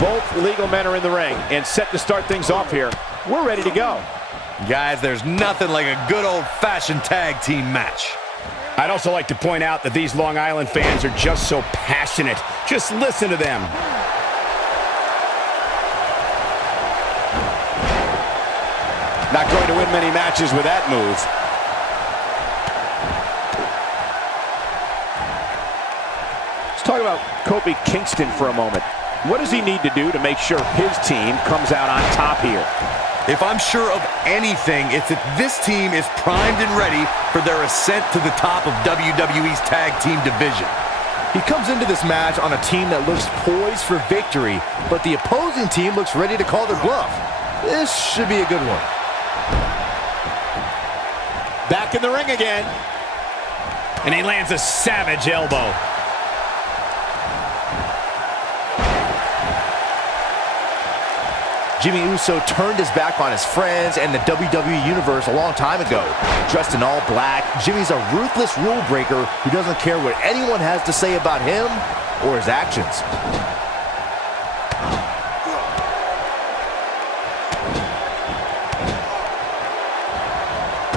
Both legal men are in the ring and set to start things off here. We're ready to go. Guys, there's nothing like a good old-fashioned tag team match. I'd also like to point out that these Long Island fans are just so passionate. Just listen to them. Not going to win many matches with that move. Let's talk about Kofi Kingston for a moment. What does he need to do to make sure his team comes out on top here? If I'm sure of anything, it's that this team is primed and ready for their ascent to the top of WWE's tag team division. He comes into this match on a team that looks poised for victory, but the opposing team looks ready to call their bluff. This should be a good one. Back in the ring again. And he lands a savage elbow. Jimmy Uso turned his back on his friends and the WWE Universe a long time ago. Dressed in all black, Jimmy's a ruthless rule breaker who doesn't care what anyone has to say about him or his actions.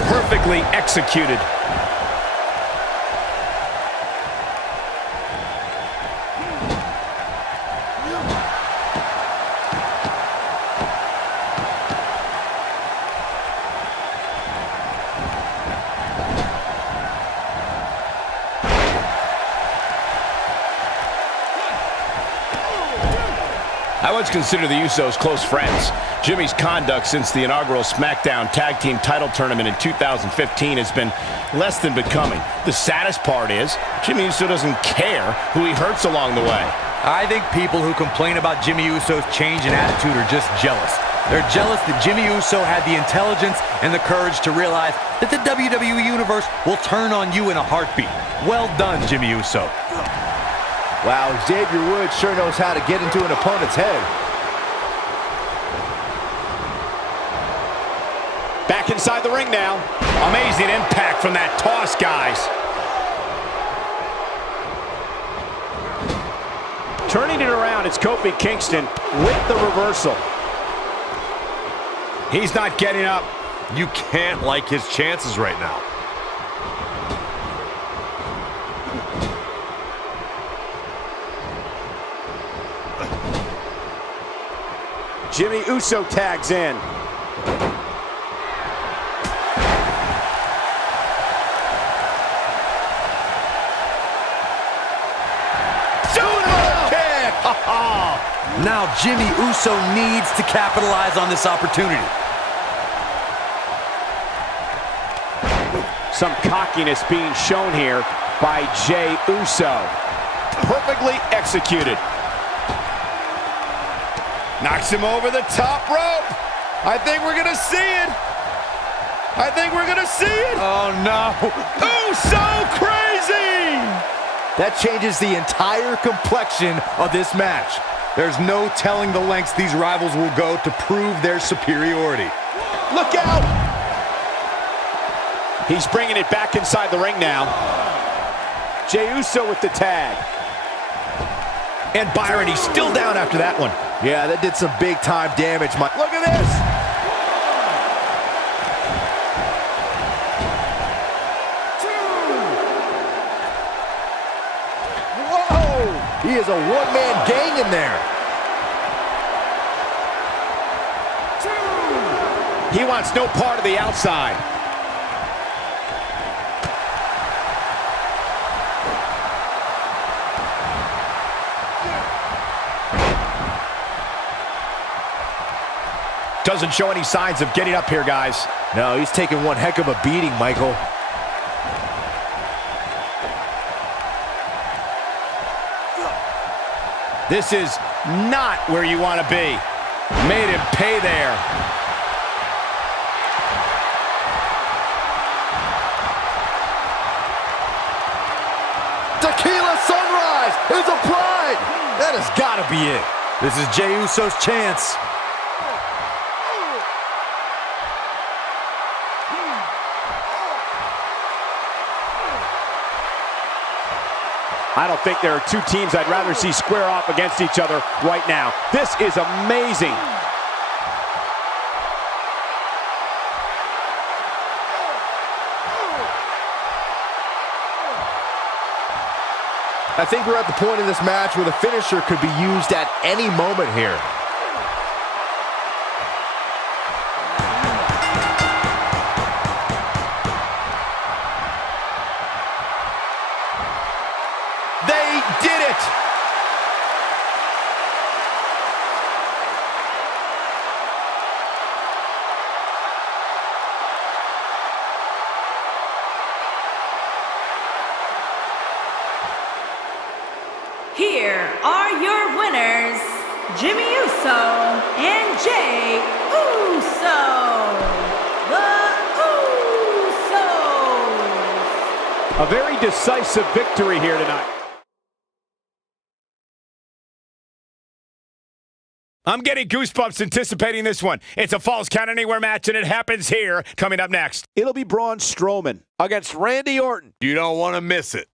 Perfectly executed. I once considered the Usos close friends. Jimmy's conduct since the inaugural SmackDown Tag Team title tournament in 2015 has been less than becoming. The saddest part is, Jimmy Uso doesn't care who he hurts along the way. I think people who complain about Jimmy Uso's change in attitude are just jealous. They're jealous that Jimmy Uso had the intelligence and the courage to realize that the WWE Universe will turn on you in a heartbeat. Well done, Jimmy Uso. Wow, Xavier Woods sure knows how to get into an opponent's head. Back inside the ring now. Amazing impact from that toss, guys. Turning it around, it's Kofi Kingston with the reversal. He's not getting up. You can't like his chances right now. Jimmy Uso tags in. Now Jimmy Uso needs to capitalize on this opportunity. Some cockiness being shown here by Jey Uso. Perfectly executed. Knocks him over the top rope. I think we're gonna see it. I think we're gonna see it. Oh no. Uso crazy! That changes the entire complexion of this match. There's no telling the lengths these rivals will go to prove their superiority. Look out! He's bringing it back inside the ring now. Jey Uso with the tag. And Byron, he's still down after that one. Yeah, that did some big time damage, Mike. Look at this! Whoa! He is a one-man gang in there. He wants no part of the outside. Doesn't show any signs of getting up here, guys. No, he's taking one heck of a beating, Michael. This is not where you want to be. Made him pay there. Tequila Sunrise is applied. That has got to be it. This is Jey Uso's chance. I don't think there are two teams I'd rather see square off against each other right now. This is amazing. I think we're at the point in this match where the finisher could be used at any moment here. They did it! Here are your winners, Jimmy Uso and Jey Uso. The Usos. A very decisive victory here tonight. I'm getting goosebumps anticipating this one. It's a Falls Count Anywhere match, and it happens here. Coming up next. It'll be Braun Strowman against Randy Orton. You don't want to miss it.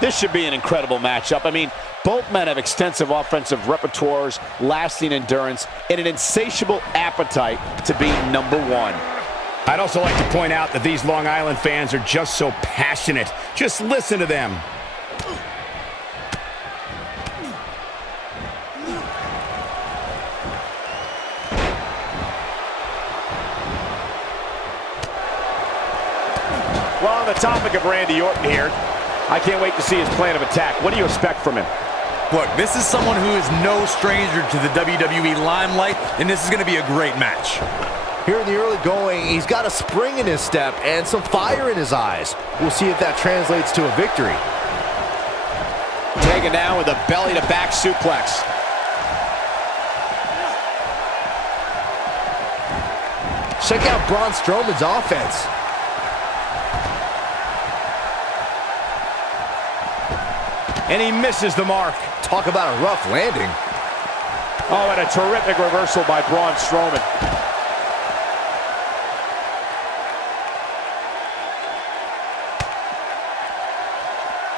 This should be an incredible matchup. I mean, both men have extensive offensive repertoires, lasting endurance, and an insatiable appetite to be number one. I'd also like to point out that these Long Island fans are just so passionate. Just listen to them. Well, on the topic of Randy Orton here, I can't wait to see his plan of attack. What do you expect from him? Look, this is someone who is no stranger to the WWE limelight, and this is going to be a great match. Here in the early going, he's got a spring in his step and some fire in his eyes. We'll see if that translates to a victory. Taken down with a belly-to-back suplex. Check out Braun Strowman's offense. And he misses the mark. Talk about a rough landing. Oh, and a terrific reversal by Braun Strowman.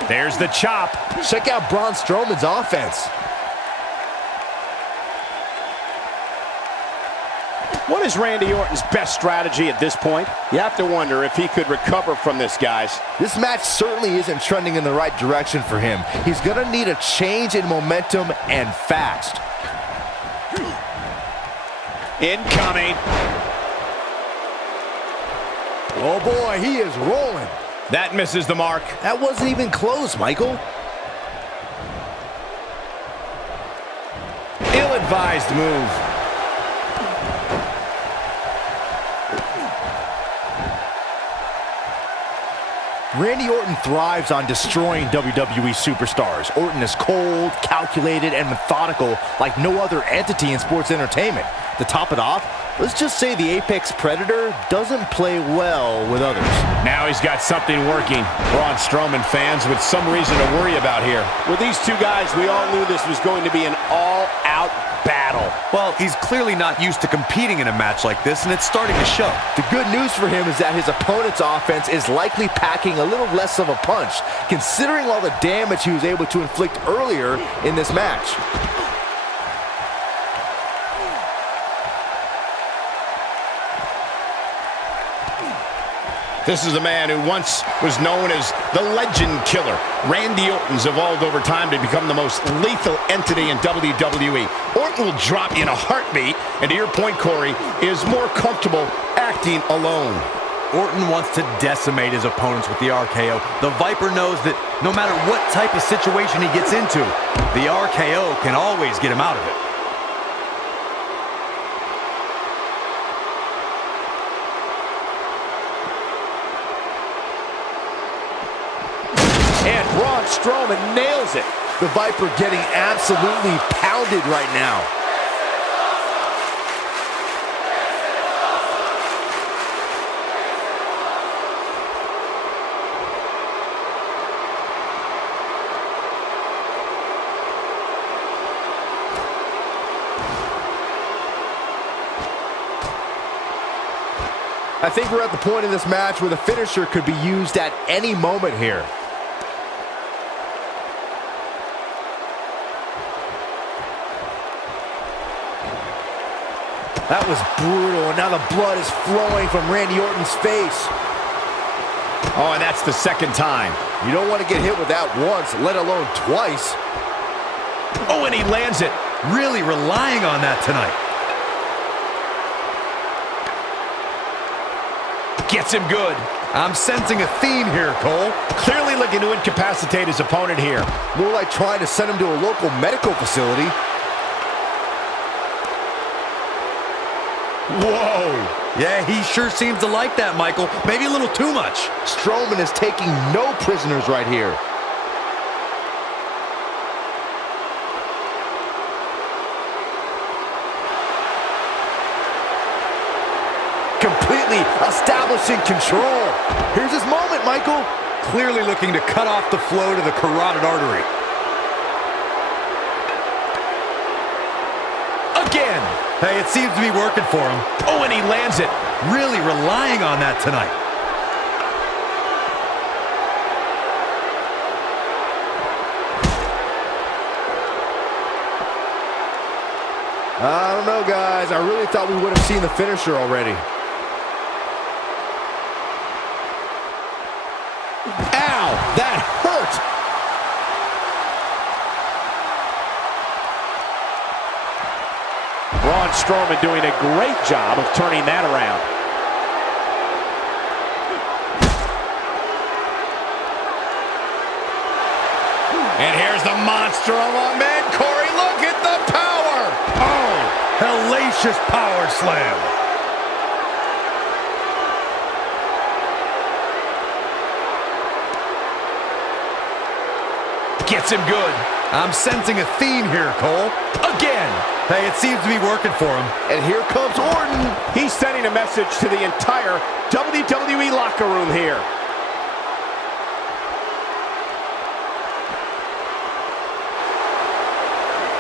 There's the chop. Check out Braun Strowman's offense. What is Randy Orton's best strategy at this point? You have to wonder if he could recover from this, guys. This match certainly isn't trending in the right direction for him. He's gonna need a change in momentum and fast. Incoming. Oh boy, he is rolling. That misses the mark. That wasn't even close, Michael. Ill-advised move. Randy Orton thrives on destroying WWE superstars. Orton is cold, calculated, and methodical like no other entity in sports entertainment. To top it off, let's just say the Apex Predator doesn't play well with others. Now he's got something working. Braun Strowman fans with some reason to worry about here. With these two guys, we all knew this was going to be an all-out battle. Well, he's clearly not used to competing in a match like this, and it's starting to show. The good news for him is that his opponent's offense is likely packing a little less of a punch, considering all the damage he was able to inflict earlier in this match. This is a man who once was known as the Legend Killer. Randy Orton's evolved over time to become the most lethal entity in WWE. Orton will drop in a heartbeat, and to your point, Corey, is more comfortable acting alone. Orton wants to decimate his opponents with the RKO, the Viper knows that no matter what type of situation he gets into, the RKO can always get him out of it. And Braun Strowman nails it. The Viper getting absolutely pounded right now. I think we're at the point in this match where the finisher could be used at any moment here. That was brutal, and now the blood is flowing from Randy Orton's face. Oh, and that's the second time. You don't want to get hit with that once, let alone twice. Oh, and he lands it. Really relying on that tonight. Gets him good. I'm sensing a theme here, Cole. Clearly looking to incapacitate his opponent here. More like trying to send him to a local medical facility. Whoa. Yeah, he sure seems to like that, Michael. Maybe a little too much. Strowman is taking no prisoners right here. Completely establishing control. Here's his moment, Michael. Clearly looking to cut off the flow to the carotid artery. Again. Hey, it seems to be working for him. Oh, and he lands it. Really relying on that tonight. I don't know, guys. I really thought we would have seen the finisher already. Ow, that hurt. Braun Strowman doing a great job of turning that around. And here's the monster among men. Corey, look at the power. Oh, hellacious power slam. Gets him good. I'm sensing a theme here, Cole. Again. Hey, it seems to be working for him. And here comes Orton. He's sending a message to the entire WWE locker room here.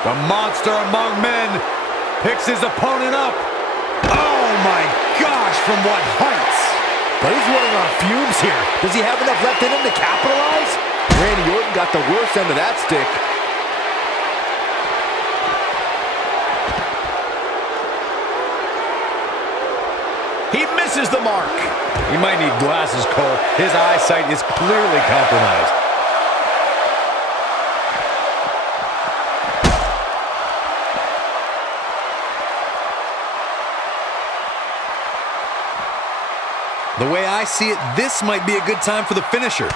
The monster among men picks his opponent up. Oh my gosh, from what heights. But he's running on fumes here. Does he have enough left in him to capitalize? Randy Orton got the worst end of that stick. He misses the mark. He might need glasses, Cole. His eyesight is clearly compromised. The way I see it, this might be a good time for the finisher.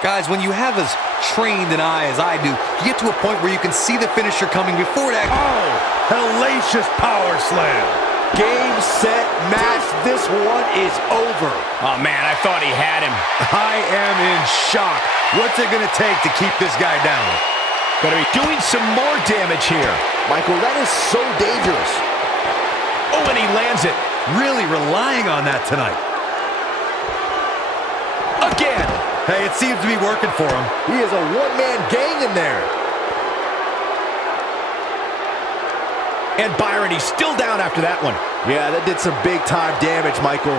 Guys, when you have as trained an eye as I do, you get to a point where you can see the finisher coming before it actually... Oh, hellacious power slam. Game, set, match. This one is over. Oh, man, I thought he had him. I am in shock. What's it going to take to keep this guy down? Going to be doing some more damage here. Michael, that is so dangerous. Oh, and he lands it. Really relying on that tonight. Again. Hey, it seems to be working for him. He is a one-man gang in there. And Byron, he's still down after that one. Yeah, that did some big-time damage, Michael.